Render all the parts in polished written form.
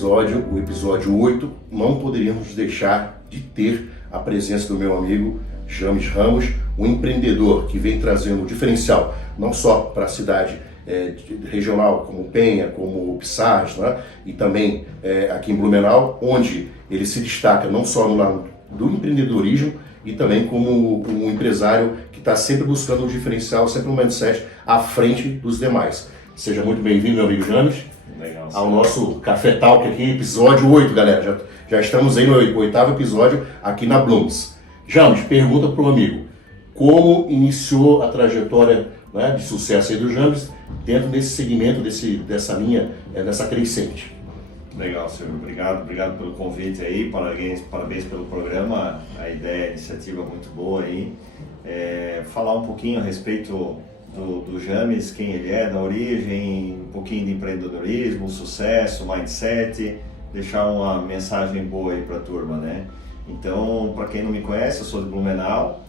episódio, o episódio 8, não poderíamos deixar de ter a presença do meu amigo James Ramos, um empreendedor que vem trazendo um diferencial, não só para a cidade regional, como Penha, como Pissarras, né? E também aqui em Blumenau, onde ele se destaca não só no lado do empreendedorismo, e também como um empresário que está sempre buscando um diferencial, sempre um mindset à frente dos demais. Seja muito bem-vindo, meu amigo James, ao nosso Café Talk aqui, episódio 8, galera. Já estamos aí no 8º episódio aqui na Blooms. James, pergunta para o amigo, como iniciou a trajetória, né, de sucesso aí do James dentro desse segmento, dessa linha, dessa crescente? Legal, senhor. Obrigado pelo convite aí, parabéns pelo programa, a ideia, a iniciativa muito boa aí. Falar um pouquinho a respeito do James, quem ele é, da origem, um pouquinho de empreendedorismo, sucesso, mindset, deixar uma mensagem boa aí para a turma, né? Então, para quem não me conhece, eu sou de Blumenau,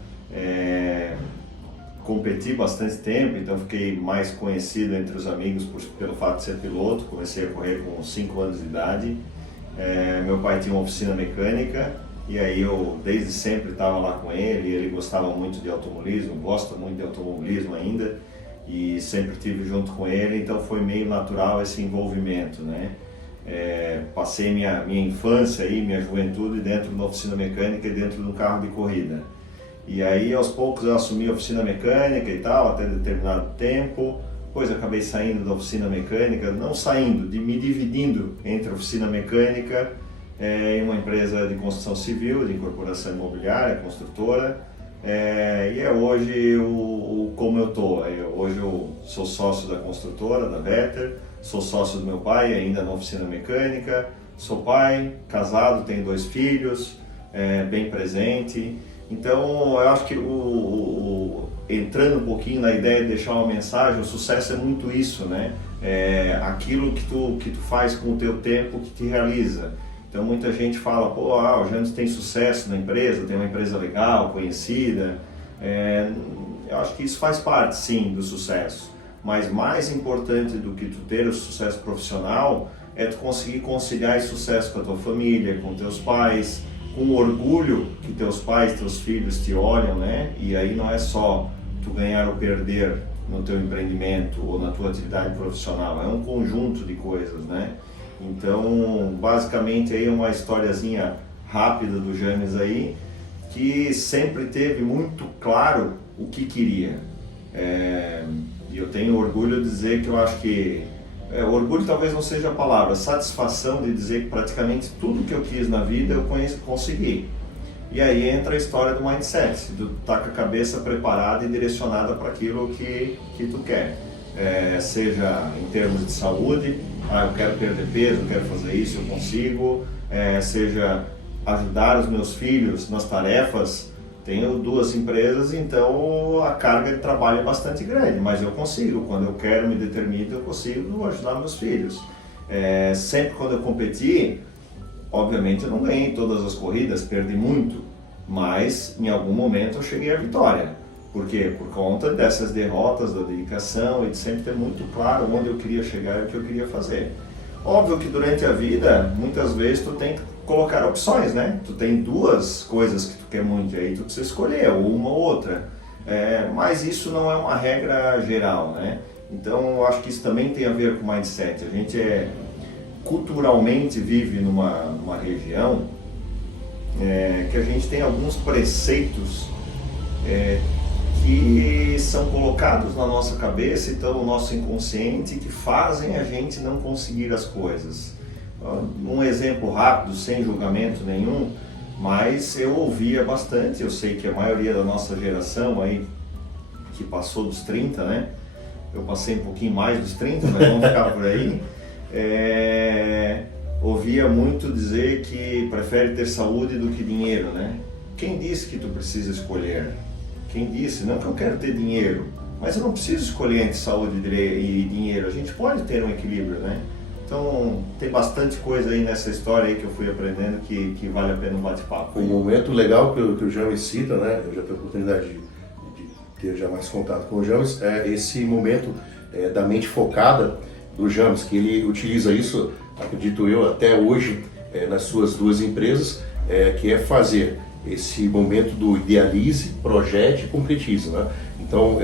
competi bastante tempo, então fiquei mais conhecido entre os amigos pelo fato de ser piloto. Comecei a correr com 5 anos de idade. Meu pai tinha uma oficina mecânica e aí eu desde sempre estava lá com ele. Ele gostava muito de automobilismo, gosta muito de automobilismo ainda, e sempre estive junto com ele, então foi meio natural esse envolvimento, né? Passei minha infância e minha juventude dentro de uma oficina mecânica e dentro de um carro de corrida. E aí, aos poucos, eu assumi a oficina mecânica e tal, até determinado tempo. Depois acabei saindo da oficina mecânica, não saindo, me dividindo entre a oficina mecânica e uma empresa de construção civil, de incorporação imobiliária, construtora. E é hoje como eu estou. Hoje eu sou sócio da construtora, da Vetter, sou sócio do meu pai, ainda na oficina mecânica, sou pai, casado, tenho 2 filhos, bem presente. Então, eu acho que entrando um pouquinho na ideia de deixar uma mensagem, o sucesso é muito isso, né? Aquilo que tu faz com o teu tempo que te realiza. Então, muita gente fala, pô, o James tem sucesso na empresa, tem uma empresa legal, conhecida. Eu acho que isso faz parte, sim, do sucesso. Mas mais importante do que tu ter o sucesso profissional é tu conseguir conciliar esse sucesso com a tua família, com teus pais, com o orgulho que teus pais, teus filhos te olham, né? E aí não é só tu ganhar ou perder no teu empreendimento ou na tua atividade profissional, é um conjunto de coisas, né? Então, basicamente aí é uma historiazinha rápida do James aí, que sempre teve muito claro o que queria. E eu tenho orgulho de dizer que eu acho que orgulho talvez não seja a palavra, satisfação de dizer que praticamente tudo que eu quis na vida eu consegui. E aí entra a história do mindset, de estar com a cabeça preparada e direcionada para aquilo que tu quer. Seja em termos de saúde, eu quero perder peso, eu quero fazer isso, eu consigo. Seja ajudar os meus filhos nas tarefas. Tenho 2 empresas, então a carga de trabalho é bastante grande, mas eu consigo, quando eu quero, me determino, eu consigo ajudar meus filhos. Sempre quando eu competi, obviamente eu não ganhei todas as corridas, perdi muito, mas em algum momento eu cheguei à vitória. Por quê? Por conta dessas derrotas, da dedicação e de sempre ter muito claro onde eu queria chegar e o que eu queria fazer. Óbvio que durante a vida, muitas vezes tu tem que colocar opções, né? Tu tem 2 coisas que tu quer muito, aí tu precisa escolher uma ou outra. Mas isso não é uma regra geral, né? Então eu acho que isso também tem a ver com mindset. A gente culturalmente vive numa região que a gente tem alguns preceitos que são colocados na nossa cabeça, então no nosso inconsciente, que fazem a gente não conseguir as coisas. Um exemplo rápido, sem julgamento nenhum, mas eu ouvia bastante, eu sei que a maioria da nossa geração aí, que passou dos 30, né? Eu passei um pouquinho mais dos 30, mas vamos ficar por aí. Ouvia muito dizer que prefere ter saúde do que dinheiro, né? Quem disse que tu precisa escolher? Quem disse? Não que eu quero ter dinheiro, mas eu não preciso escolher entre saúde e dinheiro, a gente pode ter um equilíbrio, né? Então, tem bastante coisa aí nessa história aí que eu fui aprendendo que vale a pena um bate-papo. Um momento legal que o James cita, né? Eu já tive a oportunidade de ter já mais contato com o James, é esse momento da mente focada do James, que ele utiliza isso acredito eu, até hoje, nas suas duas empresas, que é fazer esse momento do idealize, projete e concretize, né? Então,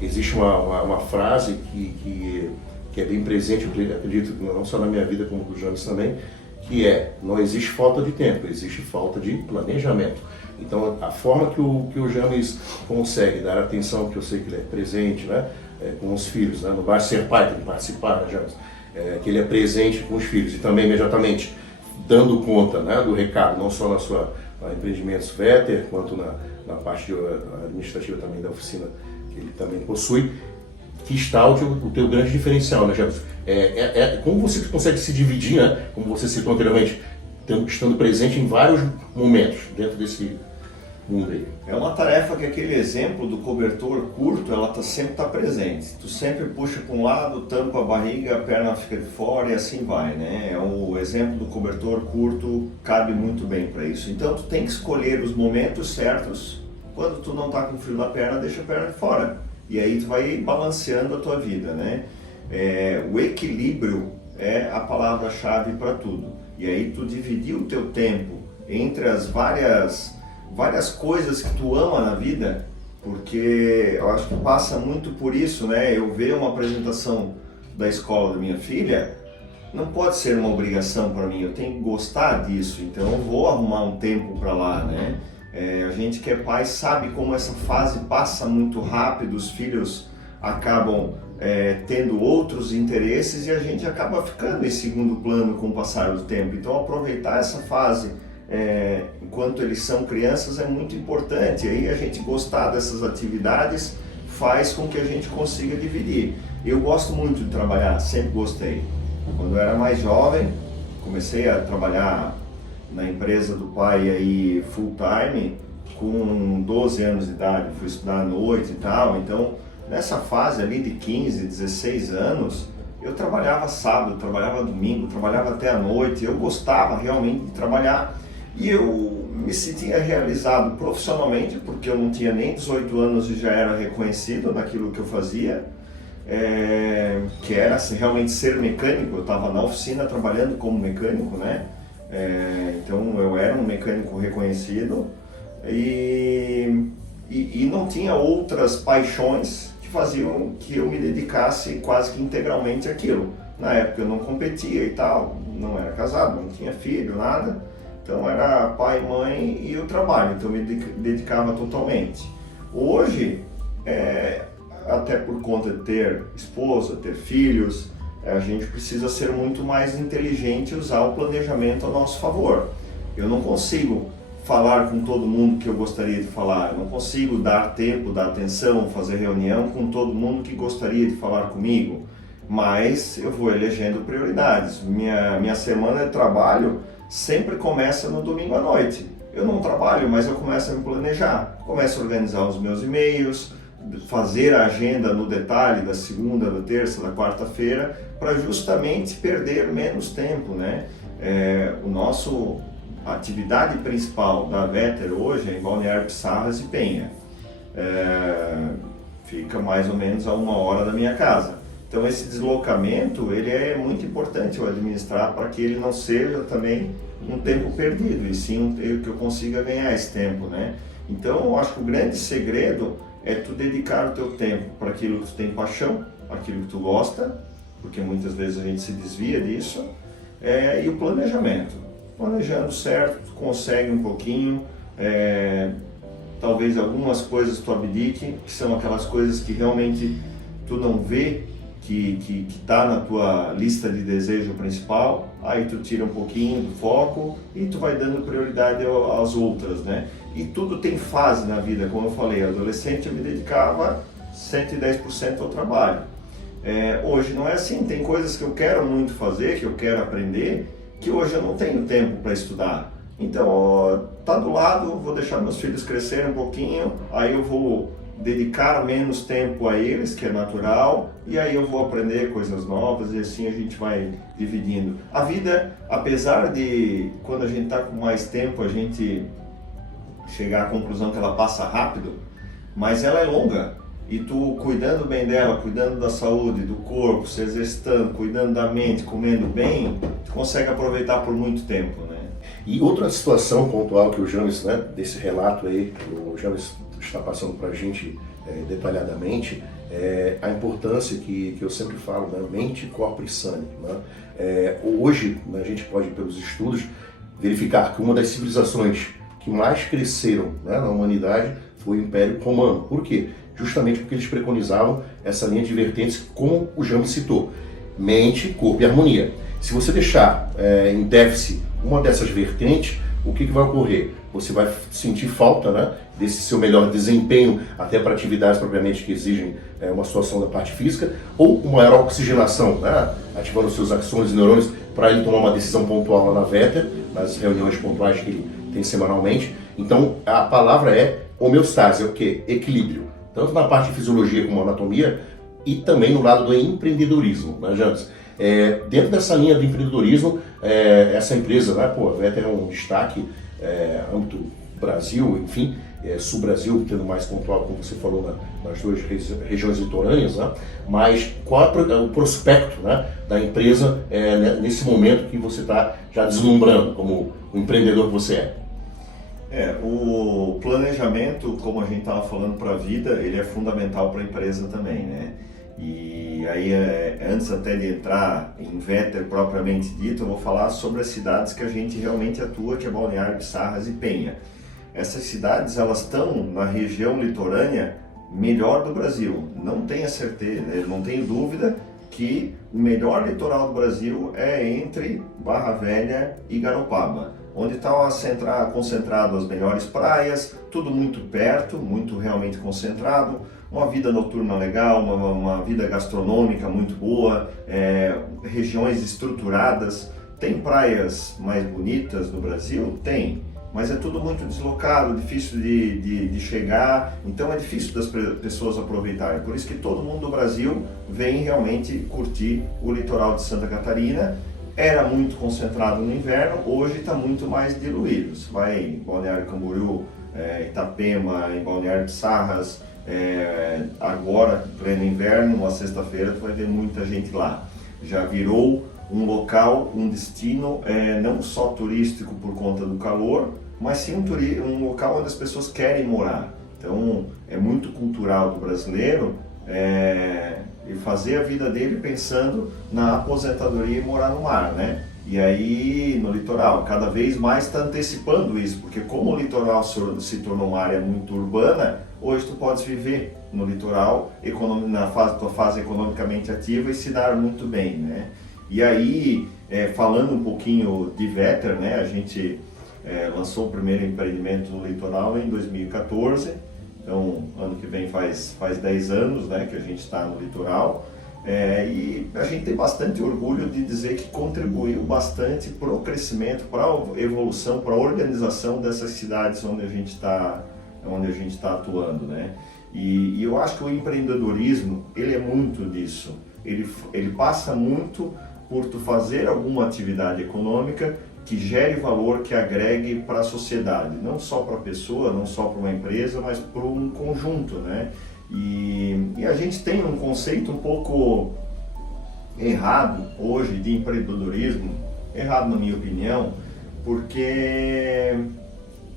existe uma frase que é bem presente, eu acredito, não só na minha vida como do James também, que não existe falta de tempo, existe falta de planejamento. Então, a forma que o James consegue dar atenção, que eu sei que ele é presente, né, com os filhos, né, não vai ser pai, tem que participar, né, James? Que ele é presente com os filhos e também imediatamente dando conta, né, do recado, não só na Empreendimentos Vetter, quanto na parte administrativa também da oficina que ele também possui, que está o teu grande diferencial, né, James? Como você consegue se dividir, né, como você citou anteriormente, estando presente em vários momentos dentro desse mundo aí? É uma tarefa que aquele exemplo do cobertor curto, ela sempre está presente. Tu sempre puxa para um lado, tampa a barriga, a perna fica de fora e assim vai, né? O exemplo do cobertor curto cabe muito bem para isso. Então tu tem que escolher os momentos certos. Quando tu não está com frio na perna, deixa a perna de fora. E aí tu vai balanceando a tua vida, né? O equilíbrio é a palavra-chave para tudo. E aí tu dividir o teu tempo entre as várias coisas que tu ama na vida, porque eu acho que passa muito por isso, né? Eu ver uma apresentação da escola da minha filha, não pode ser uma obrigação para mim, eu tenho que gostar disso, então eu vou arrumar um tempo para lá, né? A gente que é pai sabe como essa fase passa muito rápido, os filhos acabam tendo outros interesses e a gente acaba ficando em segundo plano com o passar do tempo. Então aproveitar essa fase enquanto eles são crianças é muito importante. Aí a gente gostar dessas atividades faz com que a gente consiga dividir. Eu gosto muito de trabalhar, sempre gostei. Quando eu era mais jovem, comecei a trabalhar na empresa do pai aí full time, com 12 anos de idade, fui estudar à noite e tal. Então nessa fase ali de 15, 16 anos, eu trabalhava sábado, trabalhava domingo, trabalhava até à noite, eu gostava realmente de trabalhar e eu me sentia realizado profissionalmente, porque eu não tinha nem 18 anos e já era reconhecido naquilo que eu fazia, que era realmente ser mecânico. Eu estava na oficina trabalhando como mecânico, né? Então eu era um mecânico reconhecido e não tinha outras paixões que faziam que eu me dedicasse quase que integralmente àquilo. Na época eu não competia e tal, não era casado, não tinha filho, nada. Então era pai, mãe e o trabalho, então eu me dedicava totalmente. Hoje, até por conta de ter esposa, ter filhos, a gente precisa ser muito mais inteligente e usar o planejamento a nosso favor. Eu não consigo falar com todo mundo que eu gostaria de falar, eu não consigo dar tempo, dar atenção, fazer reunião com todo mundo que gostaria de falar comigo, mas eu vou elegendo prioridades. Minha semana de trabalho sempre começa no domingo à noite. Eu não trabalho, mas eu começo a me planejar, começo a organizar os meus e-mails, fazer a agenda no detalhe da segunda, da terça, da quarta-feira, para justamente perder menos tempo, né? A atividade principal da Vetter hoje é em Balneário Pissarras e Penha. Fica mais ou menos a 1 hora da minha casa. Então esse deslocamento ele é muito importante eu administrar para que ele não seja também um tempo perdido, e sim que eu consiga ganhar esse tempo, né? Então eu acho que o grande segredo é tu dedicar o teu tempo para aquilo que tu tem paixão, aquilo que tu gosta, porque muitas vezes a gente se desvia disso, e o planejamento. Planejando certo, tu consegue um pouquinho, talvez algumas coisas tu abdique, que são aquelas coisas que realmente tu não vê, que está na tua lista de desejo principal, aí tu tira um pouquinho do foco e tu vai dando prioridade às outras, né? E tudo tem fase na vida, como eu falei, adolescente eu me dedicava 110% ao trabalho. Hoje não é assim, tem coisas que eu quero muito fazer, que eu quero aprender, que hoje eu não tenho tempo para estudar. Então, tá do lado, vou deixar meus filhos crescerem um pouquinho, aí eu vou dedicar menos tempo a eles, que é natural, e aí eu vou aprender coisas novas e assim a gente vai dividindo. A vida, apesar de quando a gente está com mais tempo a gente chegar à conclusão que ela passa rápido, mas ela é longa. e tu cuidando bem dela, cuidando da saúde, do corpo, se exercitando, cuidando da mente, comendo bem, tu consegue aproveitar por muito tempo, né? E outra situação pontual que o James, né, desse relato aí, que o James está passando para a gente detalhadamente, é a importância que eu sempre falo, né, mente, corpo e sangue. Né? Hoje, né, a gente pode, pelos estudos, verificar que uma das civilizações que mais cresceram, né, na humanidade foi o Império Romano. Por quê? Justamente porque eles preconizavam essa linha de vertentes, como o James citou: mente, corpo e harmonia. Se você deixar em déficit uma dessas vertentes, o que vai ocorrer? Você vai sentir falta, né, desse seu melhor desempenho, até para atividades propriamente que exigem uma situação da parte física, ou uma maior oxigenação, né, ativando seus axônios e neurônios para ele tomar uma decisão pontual lá na Vetter, nas reuniões pontuais que ele tem semanalmente. Então, a palavra é homeostase, é o quê? Equilíbrio. Tanto na parte de fisiologia como anatomia, e também no lado do empreendedorismo, né, James? Dentro dessa linha do empreendedorismo, essa empresa, né, a Vetter é um destaque, âmbito Brasil, enfim, Sul-Brasil, tendo mais pontual, como você falou, nas duas regiões litorâneas, né? Mas qual é o prospecto, né, da empresa nesse momento que você está já deslumbrando, como o empreendedor que você é? O planejamento, como a gente estava falando para a vida, ele é fundamental para a empresa também, né? E aí, antes até de entrar em Vetter propriamente dito, eu vou falar sobre as cidades que a gente realmente atua, que é Balneário de Sarras e Penha. Essas cidades, elas estão na região litorânea melhor do Brasil. Não tenho certeza, não tenho dúvida que o melhor litoral do Brasil é entre Barra Velha e Garopaba, onde estão concentradas as melhores praias, tudo muito perto, muito realmente concentrado, uma vida noturna legal, uma vida gastronômica muito boa, regiões estruturadas. Tem praias mais bonitas no Brasil? Tem, mas é tudo muito deslocado, difícil de chegar, então é difícil das pessoas aproveitarem. Por isso que todo mundo do Brasil vem realmente curtir o litoral de Santa Catarina. Era muito concentrado no inverno, hoje está muito mais diluído. Você vai em Balneário Camboriú, Itapema, em Balneário de Sarras, agora, pleno inverno, uma sexta-feira, tu vai ver muita gente lá. Já virou um local, um destino, não só turístico por conta do calor, mas sim um local onde as pessoas querem morar. Então, é muito cultural do brasileiro e fazer a vida dele pensando na aposentadoria e morar no mar, né? E aí, no litoral, cada vez mais está antecipando isso, porque como o litoral se tornou uma área muito urbana, hoje tu podes viver no litoral, na tua fase economicamente ativa, e se dar muito bem, né? E aí, falando um pouquinho de Vetter, né, a gente lançou o primeiro empreendimento no litoral em 2014, então ano que vem faz 10 anos, né, que a gente está no litoral, e a gente tem bastante orgulho de dizer que contribuiu bastante para o crescimento, para a evolução, para a organização dessas cidades onde a gente está atuando, né? E eu acho que o empreendedorismo, ele é muito disso, ele passa muito por tu fazer alguma atividade econômica que gere valor, que agregue para a sociedade, não só para a pessoa, não só para uma empresa, mas para um conjunto, né? E a gente tem um conceito um pouco errado hoje de empreendedorismo, errado na minha opinião, porque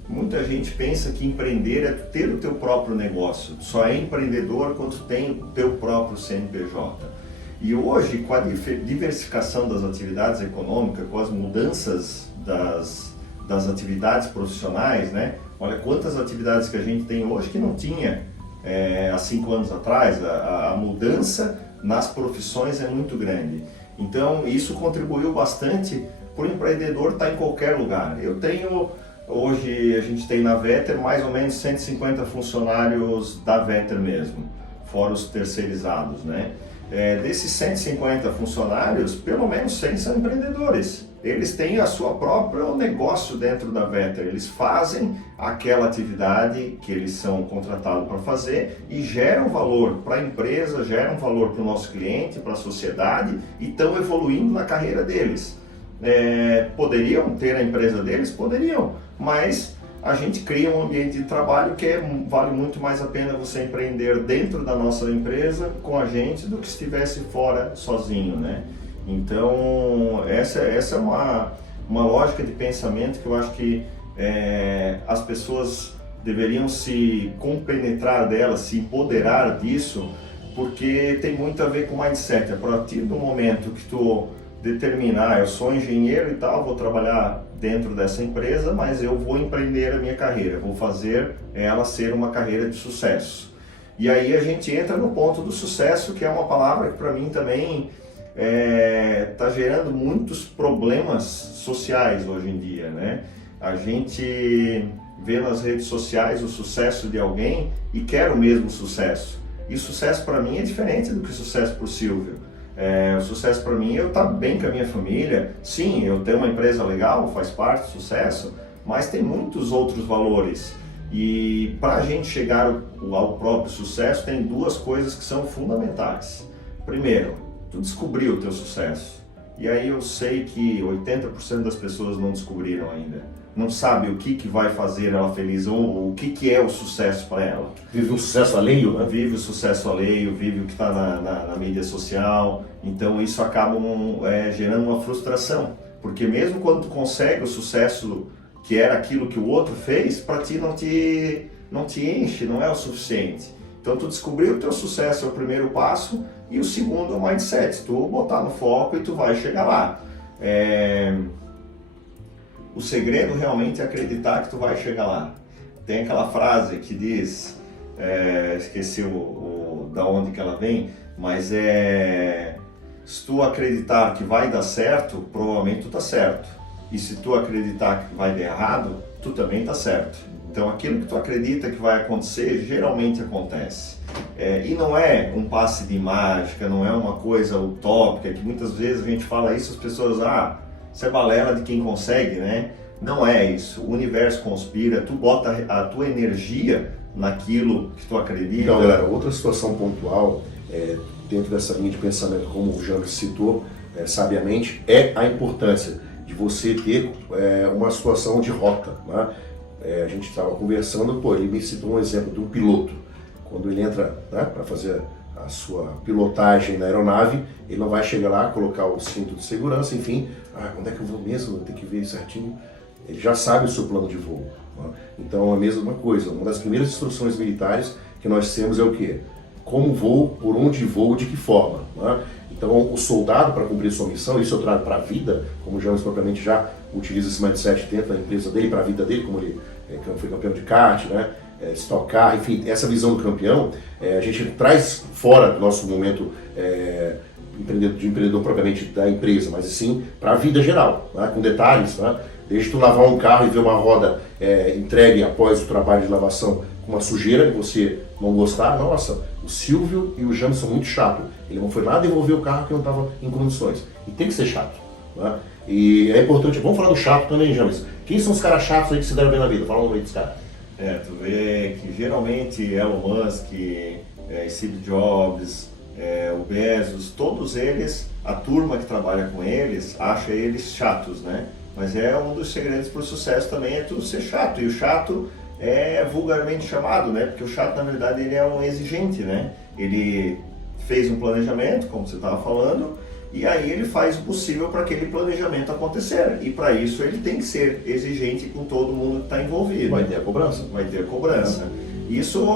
muita gente pensa que empreender é ter o teu próprio negócio, só é empreendedor quando tem o teu próprio CNPJ. E hoje, com a diversificação das atividades econômicas, com as mudanças das atividades profissionais, né? Olha quantas atividades que a gente tem hoje que não tinha há 5 anos atrás. A mudança nas profissões é muito grande. Então, isso contribuiu bastante para o empreendedor estar em qualquer lugar. Hoje a gente tem na Vetter mais ou menos 150 funcionários da Vetter mesmo, fora os terceirizados, né? Desses 150 funcionários, pelo menos 100 são empreendedores. Eles têm a sua próprio negócio dentro da Vetter, eles fazem aquela atividade que eles são contratados para fazer e geram valor para a empresa, geram valor para o nosso cliente, para a sociedade, e estão evoluindo na carreira deles. Poderiam ter a empresa deles? Poderiam, mas a gente cria um ambiente de trabalho que vale muito mais a pena você empreender dentro da nossa empresa com a gente do que se estivesse fora sozinho, né? Então, essa é uma lógica de pensamento que eu acho que as pessoas deveriam se compenetrar dela, se empoderar disso, porque tem muito a ver com mindset. A partir do momento que tu determinar, eu sou engenheiro e tal, vou trabalhar dentro dessa empresa, mas eu vou empreender a minha carreira, vou fazer ela ser uma carreira de sucesso. E aí a gente entra no ponto do sucesso, que é uma palavra que para mim também está gerando muitos problemas sociais hoje em dia, né? A gente vê nas redes sociais o sucesso de alguém e quer o mesmo sucesso. E sucesso para mim é diferente do que sucesso para o Silvio. O sucesso para mim é eu estar bem com a minha família. Sim, eu ter uma empresa legal faz parte do sucesso, mas tem muitos outros valores. E para a gente chegar ao próprio sucesso, tem duas coisas que são fundamentais. Primeiro, tu descobriu o teu sucesso. E aí eu sei que 80% das pessoas não descobriram ainda. Não sabe o que vai fazer ela feliz ou o que é o sucesso para ela. Vive o sucesso alheio, né? Vive o sucesso alheio, vive o que está na mídia social. Então isso acaba gerando uma frustração. Porque mesmo quando tu consegue o sucesso que era aquilo que o outro fez, para ti não te enche, não é o suficiente. Então tu descobrir o teu sucesso é o primeiro passo e o segundo é o mindset. Tu botar no foco e tu vai chegar lá. O segredo realmente é acreditar que tu vai chegar lá. Tem aquela frase que diz, esqueci da onde que ela vem, mas se tu acreditar que vai dar certo, provavelmente tu tá certo. E se tu acreditar que vai dar errado, tu também tá certo. Então aquilo que tu acredita que vai acontecer, geralmente acontece. E não é um passe de mágica, não é uma coisa utópica, que muitas vezes a gente fala isso, as pessoas, isso é balela de quem consegue, né? Não é isso. O universo conspira, tu bota a tua energia naquilo que tu acredita. Então, galera, outra situação pontual, dentro dessa linha de pensamento, como o James citou sabiamente, é a importância de você ter uma situação de rota, né? A gente estava conversando, ele me citou um exemplo de um piloto. Quando ele entra, né, para fazer a sua pilotagem na aeronave, ele não vai chegar lá, colocar o cinto de segurança, enfim, quando é que eu vou mesmo? Tem que ver certinho. Ele já sabe o seu plano de voo, né? Então é a mesma coisa. Uma das primeiras instruções militares que nós temos é o quê? Como voo, por onde voo, de que forma, né? Então o soldado, para cumprir sua missão, isso eu trago para a vida, como o James propriamente já utiliza esse mindset dentro da empresa dele, para a vida dele, como ele foi campeão de kart, né? Stock Car, enfim, essa visão do campeão, a gente traz fora do nosso momento de empreendedor propriamente da empresa, mas sim para a vida geral, né? Com detalhes, né? Desde tu lavar um carro e ver uma roda entregue após o trabalho de lavação com uma sujeira que você não gostar, nossa, o Silvio e o James são muito chatos. Ele não foi lá devolver o carro que não estava em condições. E tem que ser chato, né? E é importante, vamos falar do chato também, James. Quem são os caras chatos aí que se deram bem na vida? Fala o nome dos caras. Tu vê que geralmente Elon Musk, Steve Jobs, o Bezos, todos eles, a turma que trabalha com eles, acha eles chatos, né? Mas um dos segredos para o sucesso também é tu ser chato. E o chato é vulgarmente chamado, né? Porque o chato, na verdade, ele é um exigente, né? Ele fez um planejamento, como você estava falando, e aí ele faz o possível para aquele planejamento acontecer. E para isso ele tem que ser exigente com todo mundo que está envolvido. Vai ter a cobrança. Vai ter a cobrança. Isso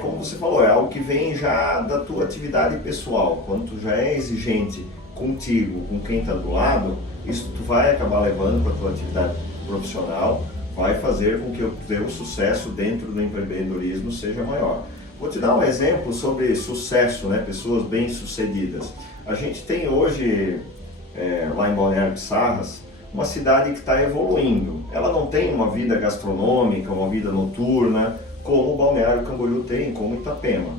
como você falou, é algo que vem já da tua atividade pessoal. Quando tu já é exigente contigo, com quem está do lado, isso tu vai acabar levando para a tua atividade profissional, vai fazer com que o teu sucesso dentro do empreendedorismo seja maior. Vou te dar um exemplo sobre sucesso, né? Pessoas bem-sucedidas. A gente tem hoje, lá em Balneário Pissarras, uma cidade que está evoluindo. Ela não tem uma vida gastronômica, uma vida noturna, como Balneário Camboriú tem, como Itapema.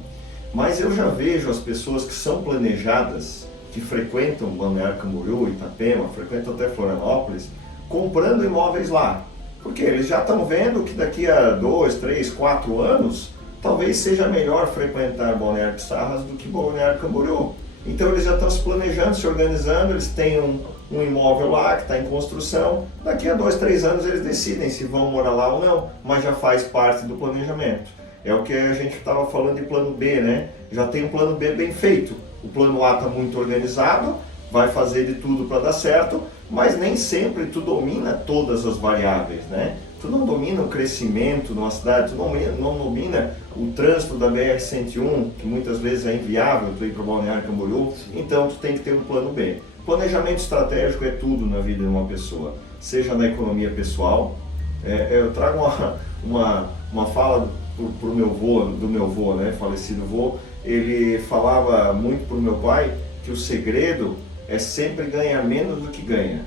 Mas eu já vejo as pessoas que são planejadas, que frequentam Balneário Camboriú, Itapema, frequentam até Florianópolis, comprando imóveis lá. Porque eles já estão vendo que daqui a 2, 3, 4 anos, talvez seja melhor frequentar Balneário Pissarras do que Balneário Camboriú. Então eles já estão se planejando, se organizando, eles têm um imóvel lá que está em construção, daqui a 2, 3 anos eles decidem se vão morar lá ou não, mas já faz parte do planejamento. É o que a gente estava falando de plano B, né? Já tem um plano B bem feito. O plano A está muito organizado, vai fazer de tudo para dar certo, mas nem sempre tu domina todas as variáveis, né? Tu não domina o crescimento numa cidade, tu não domina o trânsito da BR-101, que muitas vezes é inviável tu ir para o Balneário Camboriú, então tu tem que ter um plano B. Planejamento estratégico é tudo na vida de uma pessoa, seja na economia pessoal. Eu trago uma fala do meu avô, né, falecido avô. Ele falava muito para o meu pai que o segredo é sempre ganhar menos do que ganha,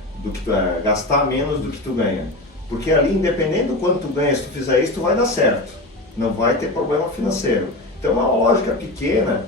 gastar menos do que tu ganha. Porque ali, independente do quanto tu ganha, se tu fizer isso, tu vai dar certo. Não vai ter problema financeiro. Então, uma lógica pequena,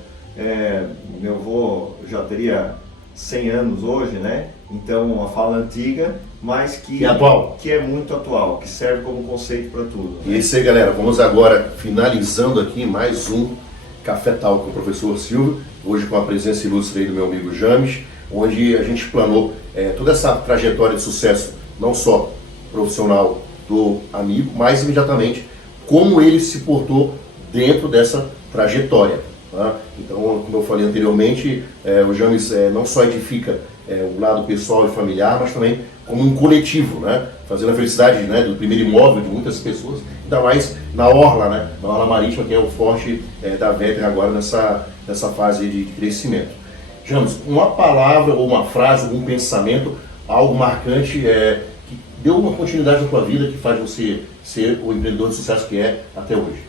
meu avô já teria 100 anos hoje, né? Então, uma fala antiga, mas que é muito atual, que serve como conceito para tudo. E é isso aí, galera. Vamos agora finalizando aqui mais um Café Talk com o professor Silvio, hoje com a presença ilustre aí do meu amigo James, onde a gente planou toda essa trajetória de sucesso, não só profissional do amigo, mas imediatamente como ele se portou dentro dessa trajetória. Tá? Então, como eu falei anteriormente, o James não só edifica o lado pessoal e familiar, mas também como um coletivo, né? Fazendo a felicidade, né, do primeiro imóvel de muitas pessoas, ainda mais na orla, né? Na orla marítima, que é o forte da Vétera agora nessa fase de crescimento. James, uma palavra ou uma frase, algum pensamento, algo marcante que deu uma continuidade na tua vida, que faz você ser o empreendedor de sucesso que é até hoje?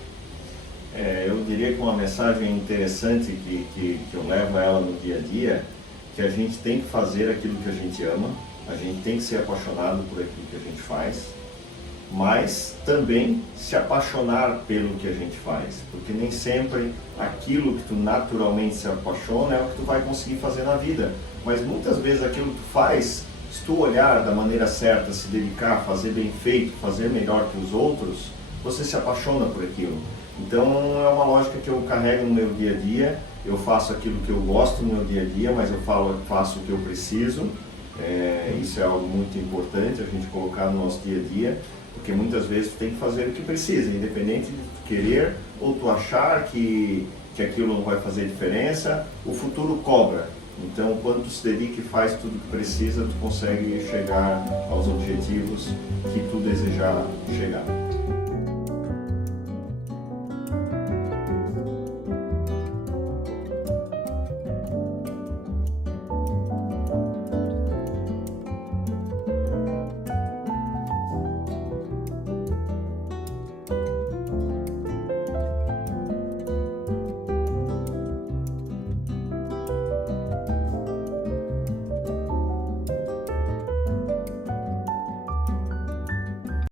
Eu diria que uma mensagem interessante que eu levo ela no dia a dia, que a gente tem que fazer aquilo que a gente ama, a gente tem que ser apaixonado por aquilo que a gente faz, mas também se apaixonar pelo que a gente faz, porque nem sempre aquilo que tu naturalmente se apaixona é o que tu vai conseguir fazer na vida, mas muitas vezes aquilo que tu faz, se tu olhar da maneira certa, se dedicar, fazer bem feito, fazer melhor que os outros, você se apaixona por aquilo. Então é uma lógica que eu carrego no meu dia a dia, eu faço aquilo que eu gosto no meu dia a dia, mas eu faço o que eu preciso. Isso é algo muito importante a gente colocar no nosso dia a dia, porque muitas vezes tu tem que fazer o que precisa, independente de tu querer ou tu achar que aquilo não vai fazer diferença, o futuro cobra. Então, quando tu se dedica e faz tudo o que precisa, tu consegue chegar aos objetivos que tu desejar chegar.